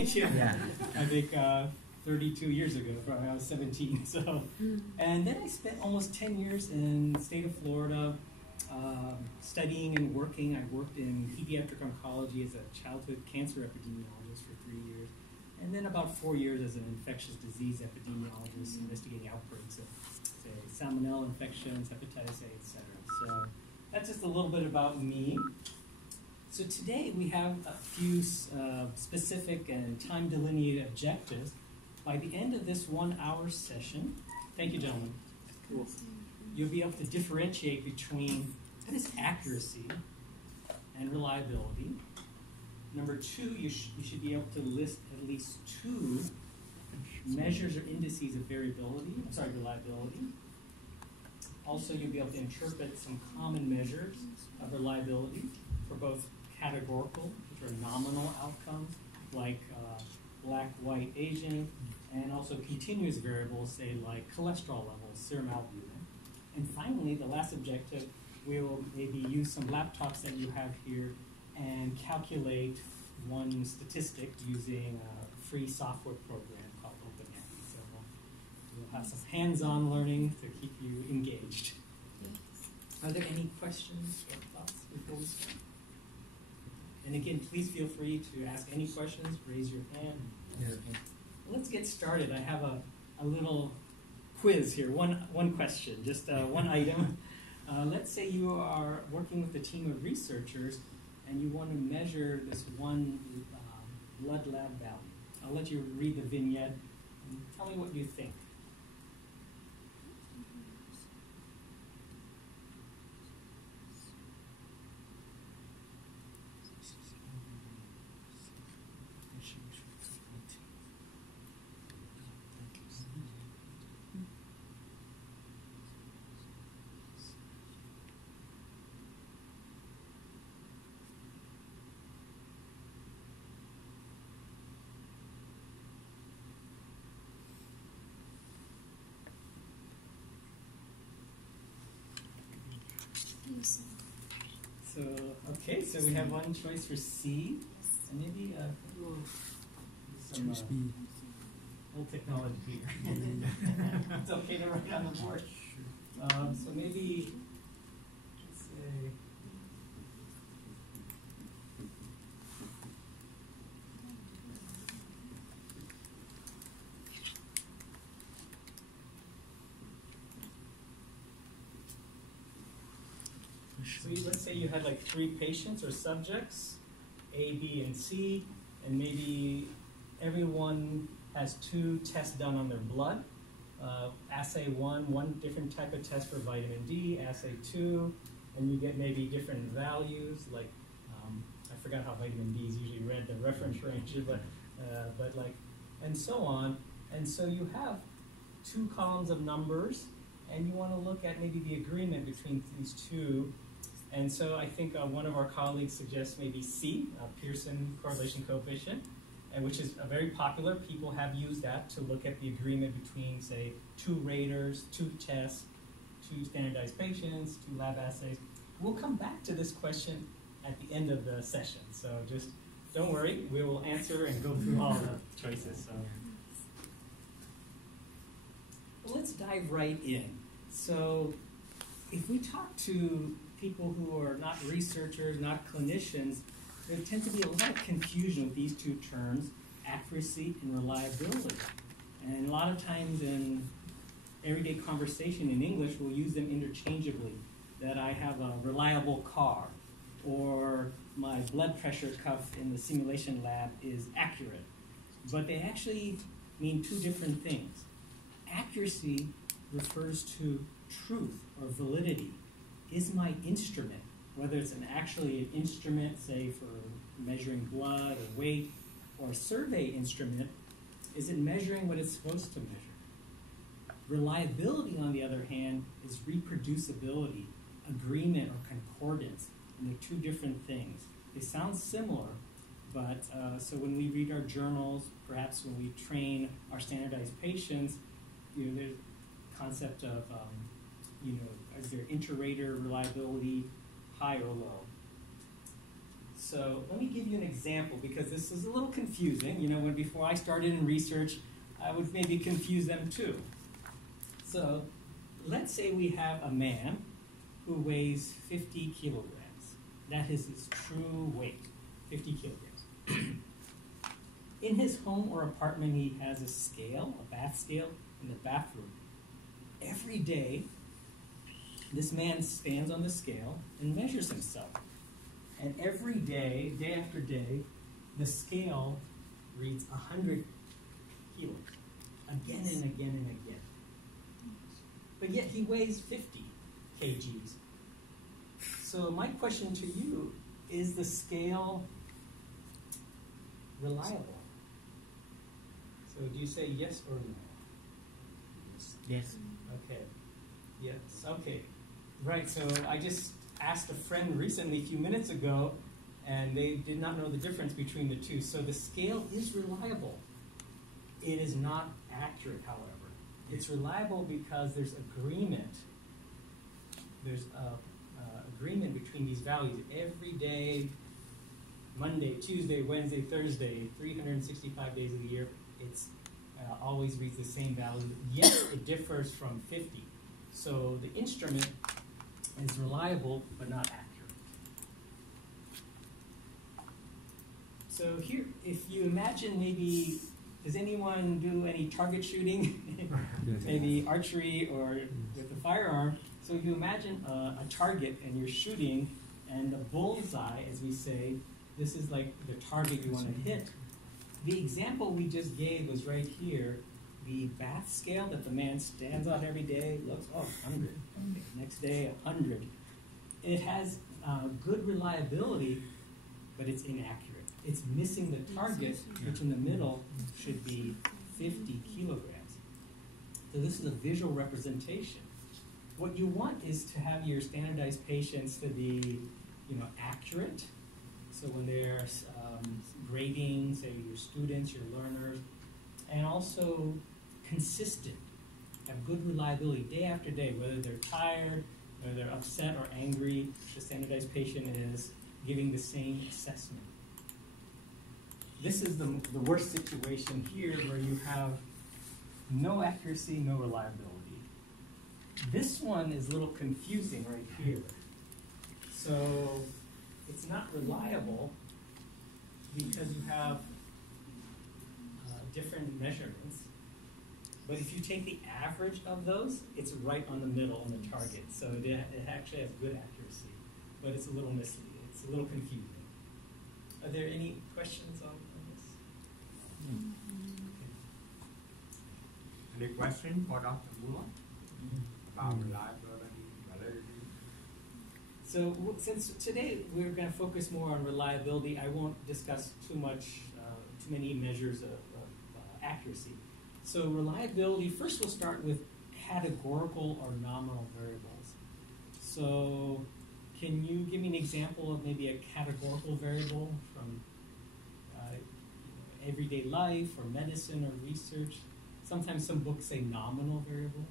Thank you. Yeah. I think 32 years ago, probably I was 17. So, and then I spent almost 10 years in the state of Florida, studying and working. I worked in pediatric oncology as a childhood cancer epidemiologist for 3 years, and then about 4 years as an infectious disease epidemiologist, investigating outbreaks of, say, salmonella infections, hepatitis A, etc. So that's just a little bit about me. So today we have a few specific and time-delineated objectives. By the end of this 1 hour session, thank you, gentlemen. Cool. You'll be able to differentiate between what is accuracy and reliability. Number two, you should be able to list at least 2 measures or indices of reliability. Also, you'll be able to interpret some common measures of reliability for both categorical, which are nominal outcomes, like Black, White, Asian, and also continuous variables, say like cholesterol levels, serum albumin. And finally, the last objective, we will maybe use some laptops that you have here and calculate one statistic using a free software program called OpenAPI. So we'll have some hands-on learning to keep you engaged. Are there any questions or thoughts before we start? And again, please feel free to ask any questions, raise your hand. Yeah. Let's get started. I have a little quiz here, one question, just one item. Let's say you are working with a team of researchers and you want to measure this one blood lab value. I'll let you read the vignette and tell me what you think. So, okay, so we have one choice for C, and maybe some old technology here. It's okay to write on the board. So maybe, let's say, let's say you had like 3 patients or subjects, A, B, and C, and maybe everyone has 2 tests done on their blood. Assay 1, one different type of test for vitamin D, assay 2, and you get maybe different values, like, I forgot how vitamin D is usually read, the reference range, but like, and so on. And so you have 2 columns of numbers, and you want to look at maybe the agreement between these 2. And so I think one of our colleagues suggests maybe C, Pearson correlation coefficient, and which is very popular. People have used that to look at the agreement between, say, 2 raters, 2 tests, 2 standardized patients, 2 lab assays. We'll come back to this question at the end of the session. So just don't worry, we will answer and go through all the choices. So well, let's dive right in. So if we talk to people who are not researchers, not clinicians, there tends to be a lot of confusion with these 2 terms, accuracy and reliability. And a lot of times in everyday conversation in English, we'll use them interchangeably, that I have a reliable car, or my blood pressure cuff in the simulation lab is accurate. But they actually mean 2 different things. Accuracy refers to truth or validity. Is my instrument, whether it's actually an instrument, say for measuring blood or weight, or a survey instrument, is it measuring what it's supposed to measure? Reliability, on the other hand, is reproducibility, agreement, or concordance, and they're 2 different things. They sound similar, but so when we read our journals, perhaps when we train our standardized patients, there's a concept of is there inter-rater reliability high or low? So let me give you an example because this is a little confusing. You know, when before I started in research, I would maybe confuse them too. So let's say we have a man who weighs 50 kilograms. That is his true weight, 50 kilograms. In his home or apartment, he has a scale, a bath scale, in the bathroom. Every day, this man stands on the scale and measures himself. And every day, day after day, the scale reads 100 kilos, again and again and again. But yet he weighs 50 kgs. So my question to you, is the scale reliable? So do you say yes or no? Yes. Okay. Yes. Okay. Right. So I just asked a friend recently, a few minutes ago, and they did not know the difference between the two. So the scale is reliable. It is not accurate, however. It's reliable because there's agreement. There's agreement between these values. Every day, Monday, Tuesday, Wednesday, Thursday, 365 days of the year, it's always reads the same value. Yes, it differs from 50. So the instrument is reliable, but not accurate. So here, if you imagine maybe, does anyone do any target shooting? Maybe archery or with a firearm. So if you imagine a target and you're shooting, and the bullseye, as we say, this is like the target you want to hit. The example we just gave was right here. The bath scale that the man stands on every day looks, 100. Okay, next day, 100. It has good reliability, but it's inaccurate. It's missing the target, which in the middle should be 50 kilograms. So this is a visual representation. What you want is to have your standardized patients to be, accurate. So when they're grading, say, your students, your learners, and also consistent, have good reliability day after day, whether they're tired, whether they're upset or angry, the standardized patient is giving the same assessment. This is the worst situation here where you have no accuracy, no reliability. This one is a little confusing right here. So it's not reliable because you have different measurements. But if you take the average of those, it's right on the middle on the target. So it actually has good accuracy, but it's a little misleading. It's a little confusing. Are there any questions on this? Any question for Dr. Muller about reliability, validity? So since today we're going to focus more on reliability, I won't discuss too many measures of accuracy. So reliability, first we'll start with categorical or nominal variables. So can you give me an example of maybe a categorical variable from everyday life or medicine or research? Sometimes some books say nominal variable.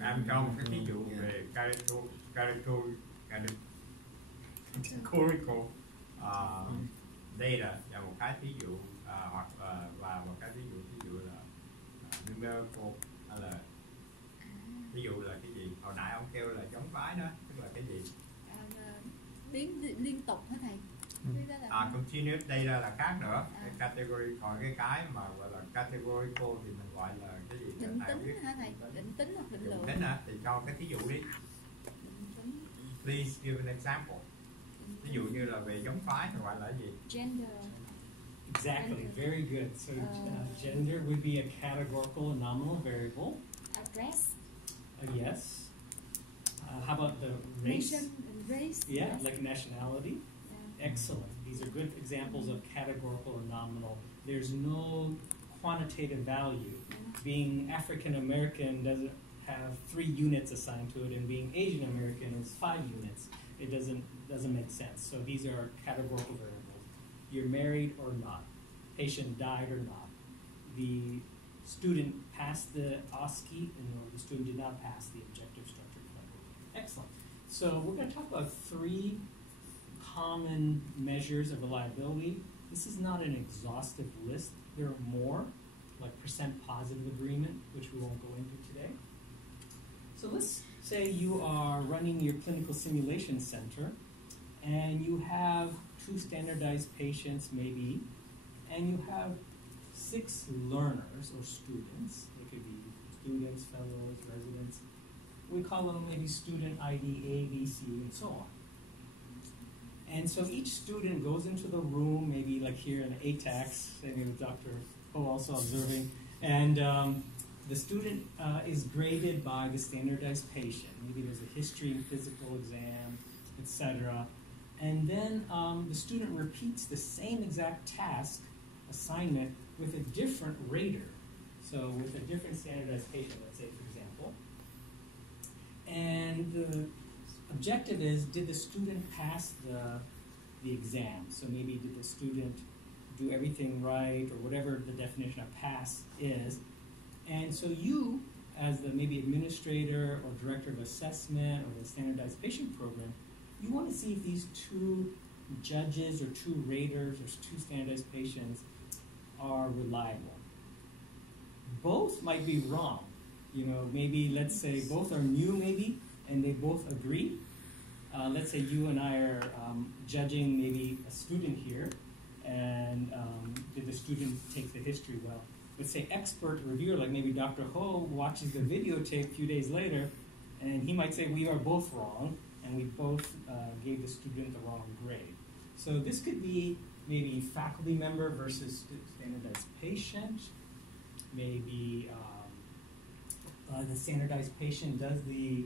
Em cho một cái ví dụ về categorical data và một cái ví dụ và một cái ví dụ là numerical, hay là ví dụ là cái gì hồi nãy ông kêu là chống phái đó, tức là cái gì? Liên tục hả thầy? Continuous data là khác nữa. Cái category, còn cái mà gọi là categorical thì mình gọi là cái gì? Định tính hả thầy? Định tính hoặc định lượng? Định tính hả? Thì cho cái ví dụ đi. Please give an example. Ví dụ như là về giống phái thì gọi là gì? Gender. Exactly, very good. So gender would be a categorical nominal variable. Race. Yes. How about the race? Nation and race. Yeah, yes. like nationality. Yeah. Excellent. These are good examples of categorical or nominal. There's no quantitative value. Being African American doesn't have 3 units assigned to it, and being Asian American is 5 units. It doesn't make sense. So these are categorical variables. You're married or not. Patient died or not. The student passed the OSCE, or the student did not pass the objective structured clinical. Excellent. So we're going to talk about 3 common measures of reliability. This is not an exhaustive list. There are more, like percent positive agreement, which we won't go into today. So let's say you are running your clinical simulation center, and you have 2 standardized patients maybe, and you have 6 learners or students. They could be students, fellows, residents. We call them maybe student ID A, B, C, and so on. And so each student goes into the room, maybe like here in ATAX, maybe with Dr. Ho also observing, and the student is graded by the standardized patient. Maybe there's a history and physical exam, etc. And then the student repeats the same exact task, assignment, with a different rater. So with a different standardized patient, let's say, for example. And the objective is, did the student pass the exam? So maybe did the student do everything right, or whatever the definition of pass is. And so you, as the maybe administrator or director of assessment or the standardized patient program, you want to see if these 2 judges or 2 raters or 2 standardized patients are reliable. Both might be wrong. You know, maybe let's say both are new maybe, and they both agree. Let's say you and I are judging maybe a student here, and did the student take the history well? Let's say expert reviewer, like maybe Dr. Ho, watches the videotape a few days later, and he might say we are both wrong, and we both gave the student the wrong grade. So this could be maybe faculty member versus standardized patient. Maybe the standardized patient does the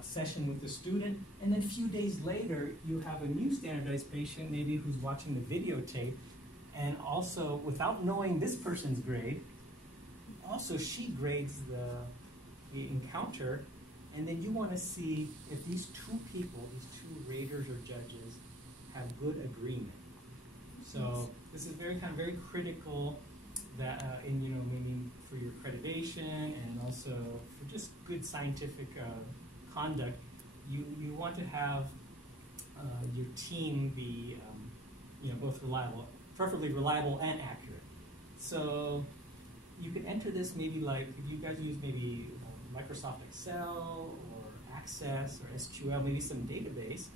session with the student, and then a few days later you have a new standardized patient maybe who's watching the videotape, and also without knowing this person's grade, also she grades the encounter, and then you want to see if these 2 people, these 2 raters or judges, have good agreement. So this is very critical that in maybe for your accreditation and also for just good scientific conduct. You want to have your team be both reliable, preferably reliable and accurate. So you could enter this maybe like if you guys use maybe Microsoft Excel or Access or SQL, maybe some database.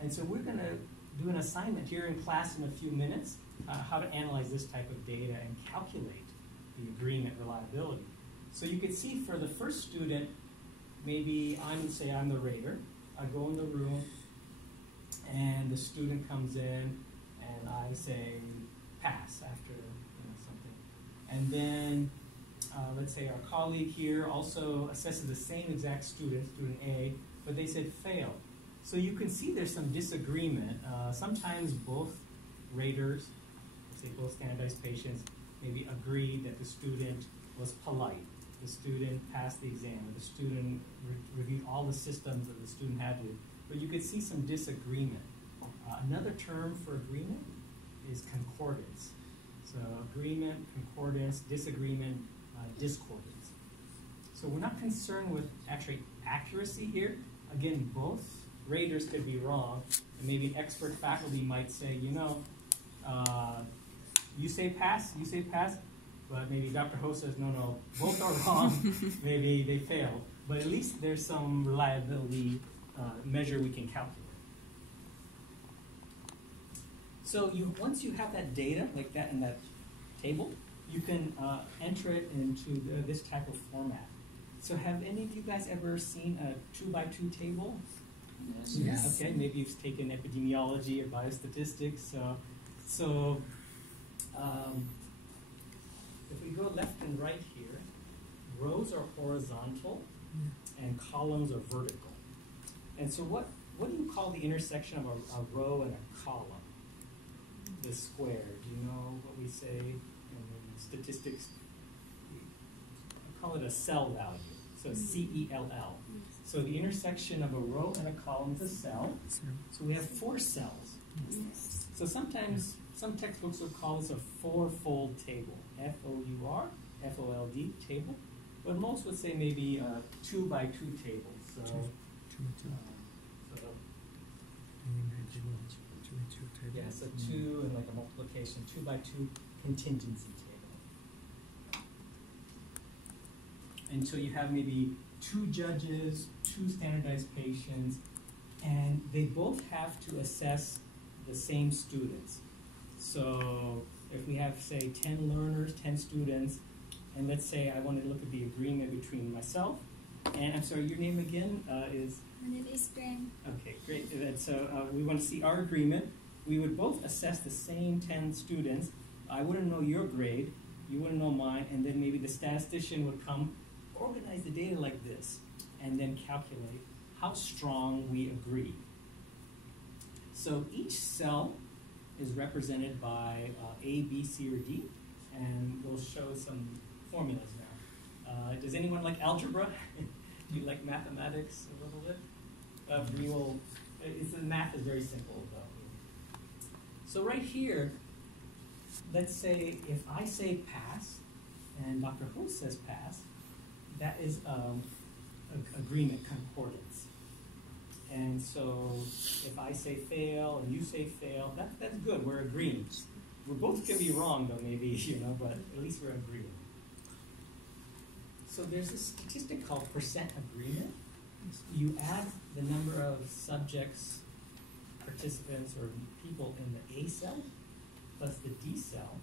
And so we're going to do an assignment here in class in a few minutes, how to analyze this type of data and calculate the agreement reliability. So you could see for the first student, maybe I'm the rater. I go in the room, and the student comes in, and I say pass after something. And then let's say our colleague here also assesses the same exact student, student A, but they said fail. So you can see there's some disagreement. Sometimes both raters, say both standardized patients, maybe agreed that the student was polite, the student passed the exam, or the student reviewed all the systems that the student had to, but you could see some disagreement. Another term for agreement is concordance. So agreement, concordance, disagreement, discordance. So we're not concerned with actually accuracy here. Again, both raters could be wrong, and maybe an expert faculty might say, you say pass, but maybe Dr. Ho says, no, both are wrong, maybe they failed. But at least there's some reliability measure we can calculate. So once you have that data, like that in that table, you can enter it into this type of format. So have any of you guys ever seen a 2x2 table? Yes. Okay, maybe you've taken epidemiology or biostatistics. If we go left and right here, rows are horizontal and columns are vertical. And so what do you call the intersection of a row and a column? The square. Do you know what we say in statistics? I call it a cell value. So C-E-L-L. So the intersection of a row and a column is a cell. So we have 4 cells. So sometimes some textbooks will call this a 4-fold table. F-O-U-R, F-O-L-D, table. But most would say maybe a 2x2 table. So Yeah, so 2 and like a multiplication, 2 by 2 contingency table. And so you have maybe 2 judges, 2 standardized patients, and they both have to assess the same students. So if we have, say, 10 learners, 10 students, and let's say I want to look at the agreement between myself, and I'm sorry, your name again is? My name is Jen. Okay, great. And so we want to see our agreement. We would both assess the same 10 students. I wouldn't know your grade, you wouldn't know mine, and then maybe the statistician would come, organize the data like this, and then calculate how strong we agree. So each cell is represented by A, B, C, or D, and we'll show some formulas now. Does anyone like algebra? Do you like mathematics a little bit? The math is very simple though. So right here, let's say if I say pass, and Dr. Ho says pass, that is agreement concordance. And so if I say fail and you say fail, that's good, we're agreeing. We both can be wrong though, maybe, but at least we're agreeing. So there's a statistic called percent agreement. You add the number of subjects, participants, or people in the A cell plus the D cell,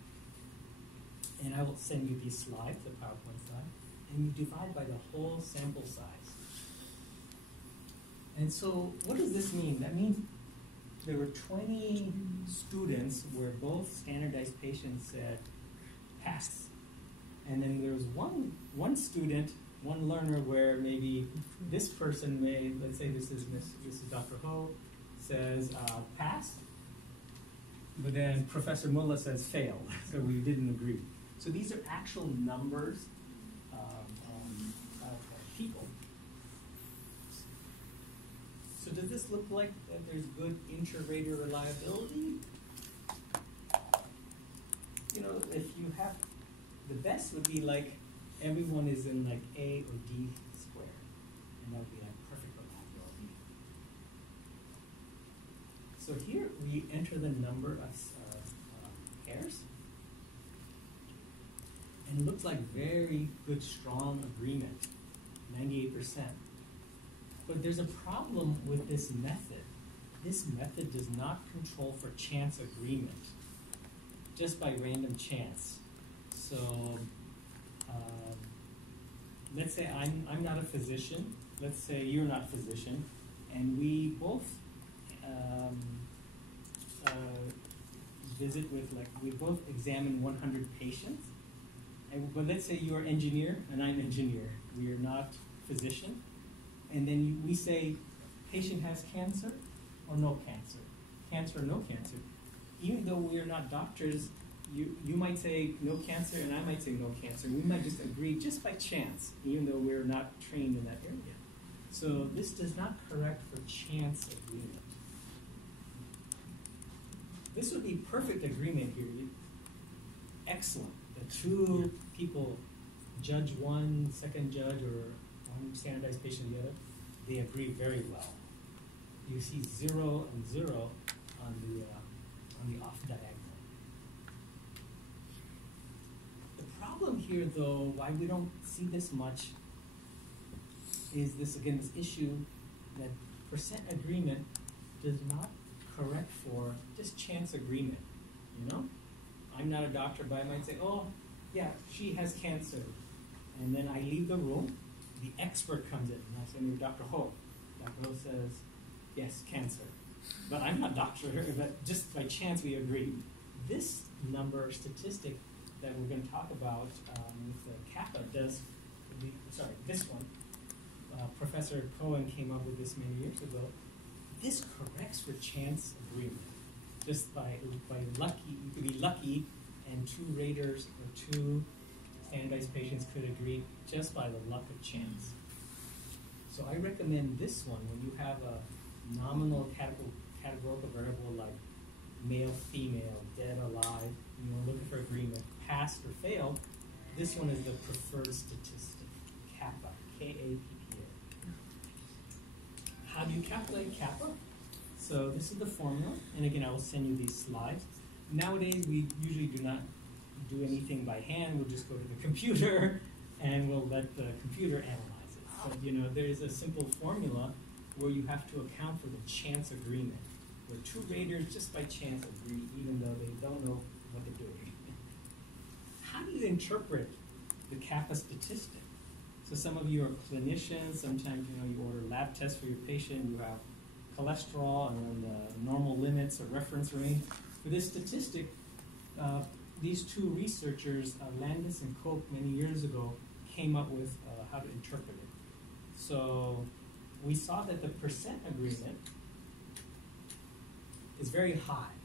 and I will send you these slides, the PowerPoint slide, and you divide by the whole sample size. And so what does this mean? That means there were 20 students where both standardized patients said pass. And then there was one student, one learner where maybe this person may, let's say this is Dr. Ho, says pass, but then Professor Mullah says fail, so we didn't agree. So these are actual numbers of people. So does this look like that there's good inter-rater reliability? If you have, the best would be like everyone is in like A or D squared, and that would be like perfect reliability. So here we enter the number of pairs, and it looks like very good, strong agreement, 98%. But there's a problem with this method. This method does not control for chance agreement, just by random chance. So let's say I'm not a physician. Let's say you're not a physician, and we both we both examine 100 patients. But let's say you're engineer and I'm engineer. We are not physician. And then we say, patient has cancer or no cancer? Cancer or no cancer? Even though we are not doctors, you might say no cancer and I might say no cancer. We might just agree just by chance, even though we're not trained in that area. So this does not correct for chance agreement. This would be perfect agreement here. Excellent. The two people, judge one, second judge, or one standardized patient the other, they agree very well. You see 0 and 0 on the off diagonal. The problem here, though, why we don't see this much, is this issue that percent agreement does not correct for just chance agreement. I'm not a doctor, but I might say, oh, yeah, she has cancer. And then I leave the room, the expert comes in, and I say, Dr. Ho. Dr. Ho says, yes, cancer. But I'm not a doctor, but just by chance we agreed. This number statistic that we're going to talk about with the kappa this one, Professor Cohen came up with this many years ago. This corrects for chance agreement. Just by lucky, you could be lucky, and 2 raters or 2 standardized patients could agree just by the luck of chance. So I recommend this one when you have a nominal categorical variable like male, female, dead, alive, and you're looking for agreement, passed or failed. This one is the preferred statistic, kappa, K-A-P-P-A. How do you calculate kappa? So this is the formula, and again, I will send you these slides. Nowadays, we usually do not do anything by hand. We'll just go to the computer, and we'll let the computer analyze it. But you know, there is a simple formula where you have to account for the chance agreement, where two raters just by chance agree, even though they don't know what they're doing. How do you interpret the kappa statistic? So some of you are clinicians. Sometimes you order lab tests for your patient. You have cholesterol and then the normal limits or reference range. For this statistic, these two researchers, Landis and Koch, many years ago, came up with how to interpret it. So we saw that the percent agreement is very high,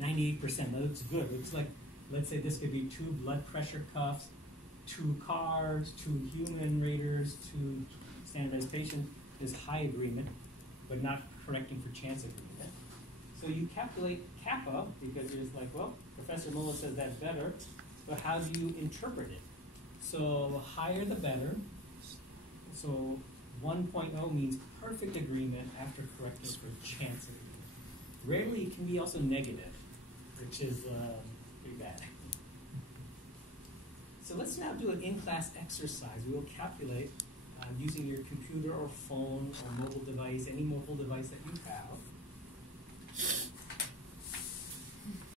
98%. That looks good. It looks like, let's say this could be 2 blood pressure cuffs, 2 cars, 2 human raters, 2 standardized patients. There's high agreement, but not correcting for chance agreement. So you calculate kappa because you're just like, well, Professor Muller says that's better, but how do you interpret it? So higher the better. So 1.0 means perfect agreement after correcting for chance agreement. Rarely it can be also negative, which is pretty bad. So let's now do an in-class exercise. We will calculate using your computer or phone or mobile device, any mobile device that you have.